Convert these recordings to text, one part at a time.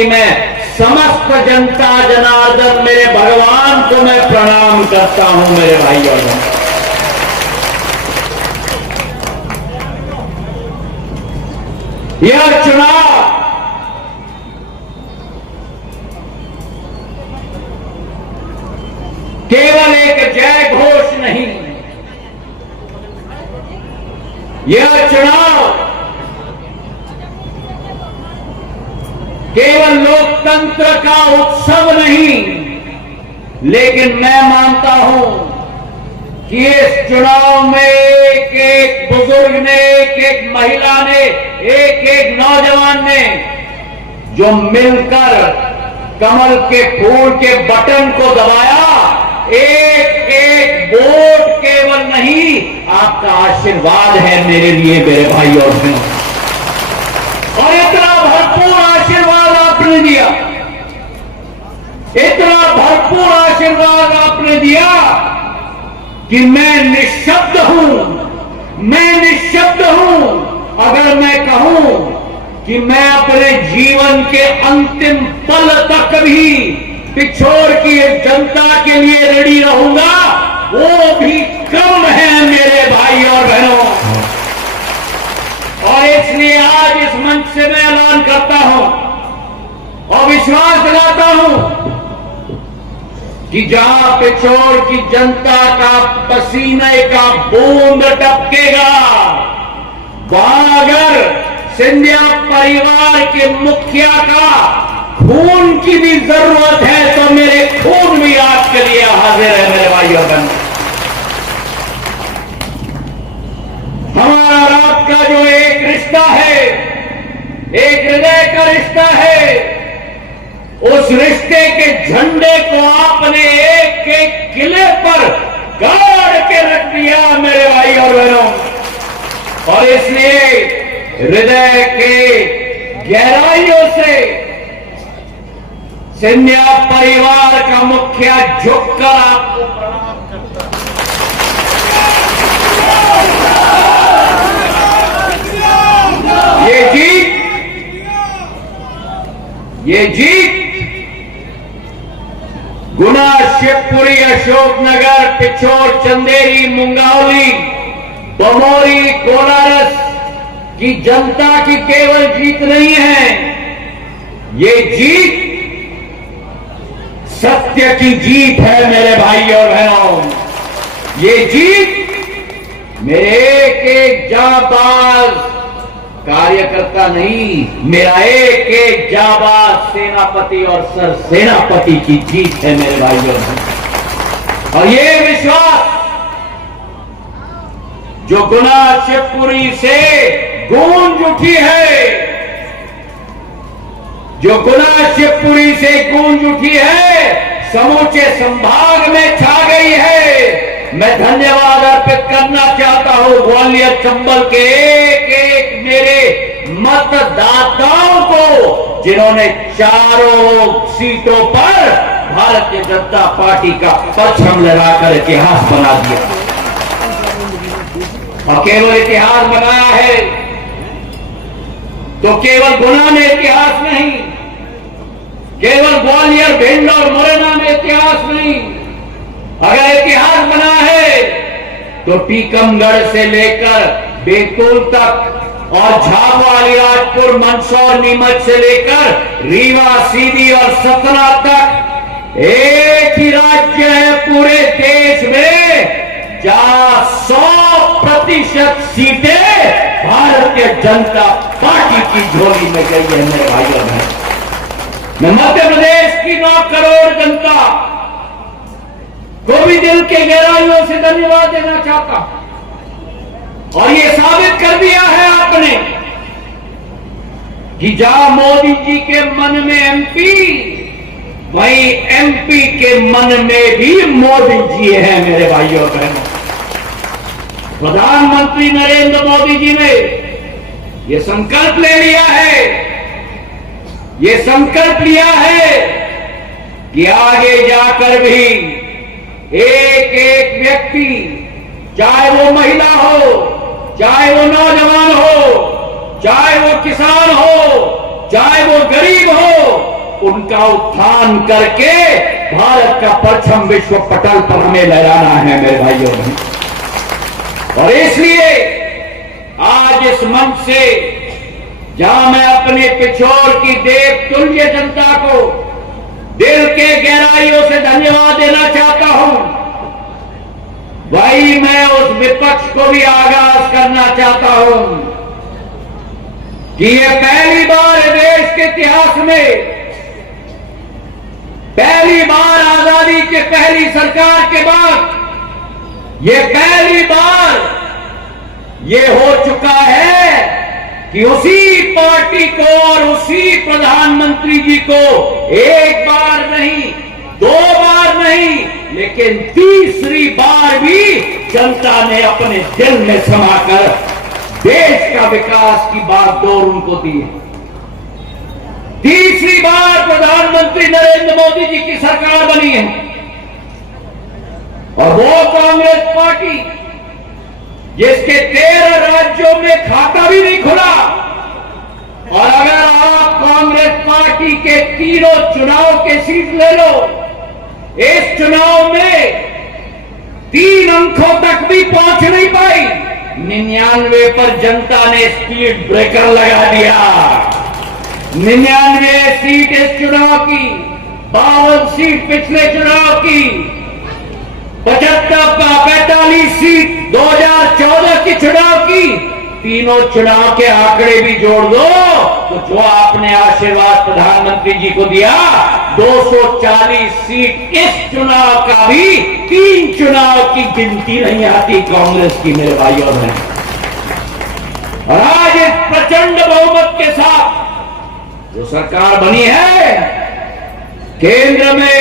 मैं समस्त जनता जनार्दन मेरे भगवान को मैं प्रणाम करता हूं मेरे भाई और बहनों। यह चुनाव केवल एक जय घोष नहीं, यह चुनाव केवल लोकतंत्र का उत्सव नहीं, लेकिन मैं मानता हूं कि इस चुनाव में एक एक बुजुर्ग ने, एक एक महिला ने, एक एक नौजवान ने जो मिलकर कमल के फूल के बटन को दबाया, एक एक वोट केवल नहीं, आपका आशीर्वाद है मेरे लिए मेरे भाई और बहनों। और इतना भरपूर आशीर्वाद आपने दिया, इतना भरपूर आशीर्वाद आपने दिया कि मैं निःशब्द हूं, मैं निःशब्द हूं। अगर मैं कहूं कि मैं अपने जीवन के अंतिम पल तक भी पिछोर की जनता के लिए रेडी रहूंगा, वो भी कम है मेरे भाई और बहनों। और इसलिए आज इस मंच से मैं ऐलान करता हूं और विश्वास दिलाता हूं कि जहां पिछोर की जनता का पसीने का बूंद टपकेगा, वहां अगर सिंधिया परिवार के मुखिया का खून की भी जरूरत है तो मेरे खून भी आपके लिए हाजिर है मेरे भाई और बहनों। हमारा रात का जो एक रिश्ता है, एक हृदय का रिश्ता है, उस रिश्ते के झंडे को आपने एक एक किले पर गाड़ के रख दिया मेरे भाई और बहनों। और इसलिए हृदय के गहराइयों से सिंधिया परिवार का मुखिया झुककर आपको प्रणाम करता है। ये जीत गुना, शिवपुरी, अशोकनगर, पिछोर, चंदेरी, मुंगावली, बमोरी, कोलारस की जनता की केवल जीत नहीं है, ये जीत सत्य की जीत है मेरे भाई और बहनों। ये जीत मेरे एक एक जाबाज कार्यकर्ता नहीं, मेरा एक एक जाबाज सेनापति और सर सेनापति की जीत है मेरे भाई और बहनों। और ये विश्वास जो गुना शिवपुरी से गूंज उठी है, जो गुना शिवपुरी से गूंज उठी है, समूचे संभाग में छा गई है। मैं धन्यवाद अर्पित करना चाहता हूं ग्वालियर चंबल के एक एक मेरे मतदाताओं को, जिन्होंने चारों सीटों पर भारतीय जनता पार्टी का परचम लगाकर इतिहास बना दिया। और केवल इतिहास बनाया है तो केवल गुना में इतिहास नहीं, केवल ग्वालियर, भिंड और मुरैना में इतिहास नहीं, अगर इतिहास बना है तो टीकमगढ़ से लेकर बैतूल तक और झाबुआ, अलीराजपुर, मंदसौर, नीमच से लेकर रीवा, सीधी और सतना तक एक ही राज्य है पूरे देश में जहां 100% सीटें भारतीय जनता पार्टी की झोली में गई है मेरे भाई और बहन। मैं मध्य प्रदेश की 9 करोड़ जनता को भी दिल के गहराइयों से धन्यवाद देना चाहता हूं। और ये साबित कर दिया है आपने कि जहां मोदी जी के मन में एमपी, वहीं एमपी के मन में भी मोदी जी हैं मेरे भाइयों और बहनों। प्रधानमंत्री नरेंद्र मोदी जी ने ये संकल्प ले लिया है, ये संकल्प लिया है कि आगे जाकर भी एक एक व्यक्ति, चाहे वो महिला हो, चाहे वो नौजवान हो, चाहे वो किसान हो, चाहे वो गरीब हो, उनका उत्थान करके भारत का परचम विश्व पटल पर हमें लहराना है मेरे भाइयों ने। और इसलिए आज इस मंच से जहां मैं अपने पिछोर की देव तुल्य जनता को दिल के गहराइयों से धन्यवाद देना चाहता हूं, वही मैं उस विपक्ष को भी आगाज करना चाहता हूं कि ये पहली बार देश के इतिहास में, पहली बार आजादी के पहली सरकार के बाद ये पहली बार ये हो चुका है कि उसी पार्टी को और उसी प्रधानमंत्री जी को एक बार नहीं, दो बार नहीं, लेकिन तीसरी बार भी जनता ने अपने दिल में समाकर देश का विकास की बागडोर उनको दी है। तीसरी बार प्रधानमंत्री नरेंद्र मोदी जी की सरकार बनी है और वो कांग्रेस पार्टी जिसके 13 राज्यों में खाता भी नहीं खुला। और अगर आप कांग्रेस पार्टी के तीनों चुनाव के सीट ले लो, इस चुनाव में 3 अंकों तक भी पहुंच नहीं पाई। 99 पर जनता ने स्पीड ब्रेकर लगा दिया। 99 सीट इस चुनाव की, 52 सीट पिछले चुनाव की, 45 सीट 2014 की चुनाव की, तीनों चुनाव के आंकड़े भी जोड़ दो तो जो आपने आशीर्वाद प्रधानमंत्री जी को दिया, 240 सीट इस चुनाव का भी 3 चुनाव की गिनती नहीं आती कांग्रेस की मेरे भाइयों में। और आज इस प्रचंड बहुमत के साथ जो सरकार बनी है, केंद्र में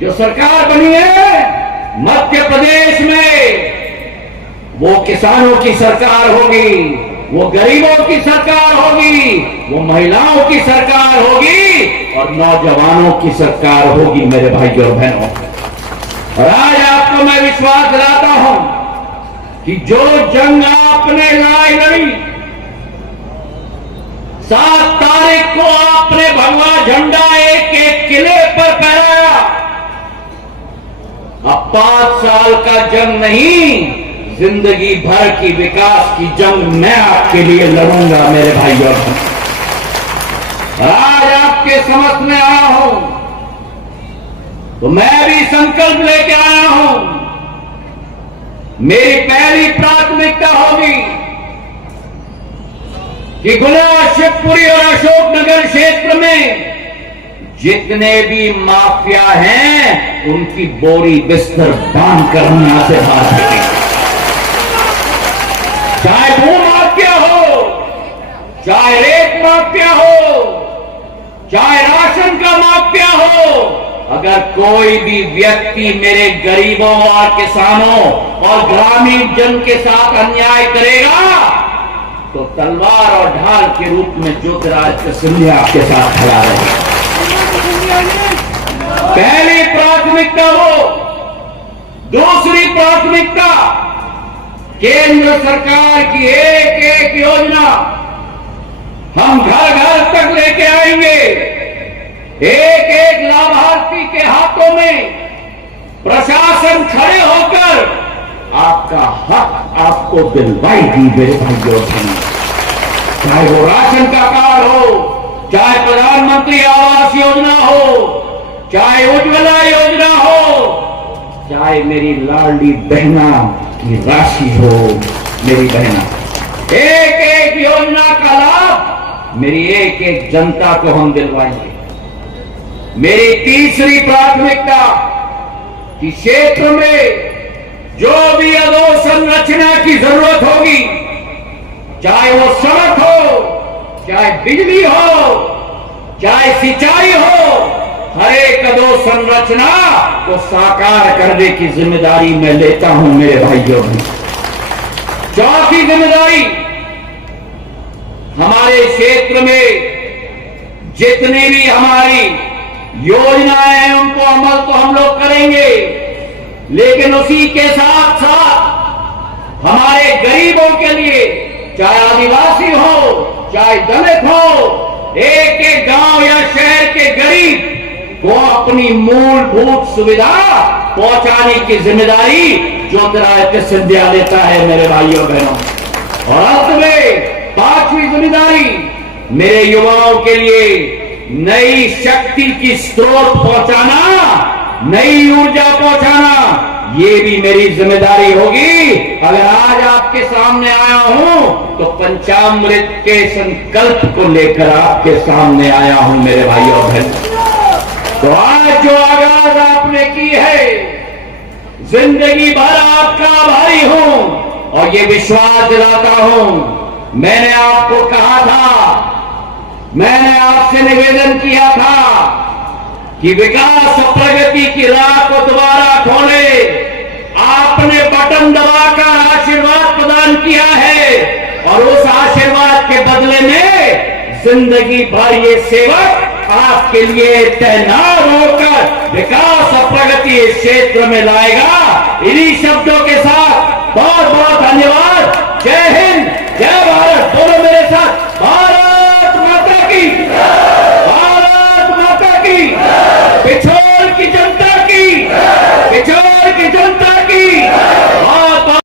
जो सरकार बनी है मध्य प्रदेश में, वो किसानों की सरकार होगी, वो गरीबों की सरकार होगी, वो महिलाओं की सरकार होगी और नौजवानों की सरकार होगी मेरे भाइयों और बहनों। और आज आपको मैं विश्वास दिलाता हूं कि जो जंग आपने लड़ाई लड़ी, 7 तारीख को आपने भगवा झंडा एक किले पर फहराया। अब 5 साल का जंग नहीं, जिंदगी भर की विकास की जंग मैं आपके लिए लड़ूंगा मेरे भाइयों। आज आपके समक्ष में आया हूं तो मैं भी संकल्प लेके आया हूं। मेरी पहली प्राथमिकता होगी कि गुना, शिवपुरी और अशोकनगर क्षेत्र में जितने भी माफिया हैं उनकी बोरी बिस्तर बांध कर यहां से बाहर फेंकेंगे। चाहे भू माफिया हो, चाहे रेत माफिया हो, चाहे राशन का माफिया हो, अगर कोई भी व्यक्ति मेरे गरीबों और किसानों और ग्रामीण जन के साथ अन्याय करेगा तो तलवार और ढाल के रूप में ज्योतिरादित्य सिंधिया आपके साथ खड़ा रहेगा। पहली प्राथमिकता वो। दूसरी प्राथमिकता, केंद्र सरकार की एक योजना हम घर घर तक लेके आएंगे। एक लाभार्थी के हाथों में प्रशासन खड़े होकर आपका हक आपको दिलवाएगी मेरे भाइयों और बहनों। चाहे वो राशन का कार्ड हो, चाहे प्रधानमंत्री आवास योजना हो, चाहे उज्ज्वला योजना हो, चाहे मेरी लाडली बहना की राशि हो। मेरी बहना, एक योजना का लाभ मेरी एक जनता को हम दिलवाएंगे। मेरी तीसरी प्राथमिकता कि क्षेत्र में जो भी अधोसंरचना की जरूरत होगी, चाहे वो सड़क हो, चाहे बिजली हो, चाहे सिंचाई हो, हर एक अधोसंरचना को साकार करने की जिम्मेदारी मैं लेता हूं मेरे भाइयों। चौथी जिम्मेदारी, हमारे क्षेत्र में जितनी भी हमारी योजनाएं हैं उनको अमल तो हम लोग करेंगे, लेकिन उसी के साथ साथ हमारे गरीबों के लिए, चाहे आदिवासी हो, चाहे दलित हो, एक एक गांव या शहर के गरीब को अपनी मूलभूत सुविधा पहुंचाने की जिम्मेदारी ज्योतिरादित्य सिंधिया लेता है मेरे भाइयों बहनों। और अंत में पांचवी जिम्मेदारी, मेरे युवाओं के लिए नई शक्ति की स्रोत पहुंचाना, नई ऊर्जा पहुंचाना, ये भी मेरी जिम्मेदारी होगी। अगर आज आपके सामने आया हूं तो पंचामृत के संकल्प को लेकर आपके सामने आया हूं मेरे भाइयों बहनों। तो आज जो आगाज आपने की है, जिंदगी भर आपका आभारी हूं और ये विश्वास दिलाता हूं। मैंने आपको कहा था, मैंने आपसे निवेदन किया था कि विकास और प्रगति की राह को दोबारा खोले। आपने बटन दबाकर आशीर्वाद प्रदान किया है और उस आशीर्वाद के बदले में जिंदगी भर ये सेवक आपके लिए तैनात होकर विकास और प्रगति इस क्षेत्र में लाएगा। इन्हीं शब्दों के साथ बहुत बहुत धन्यवाद। जय हिंद।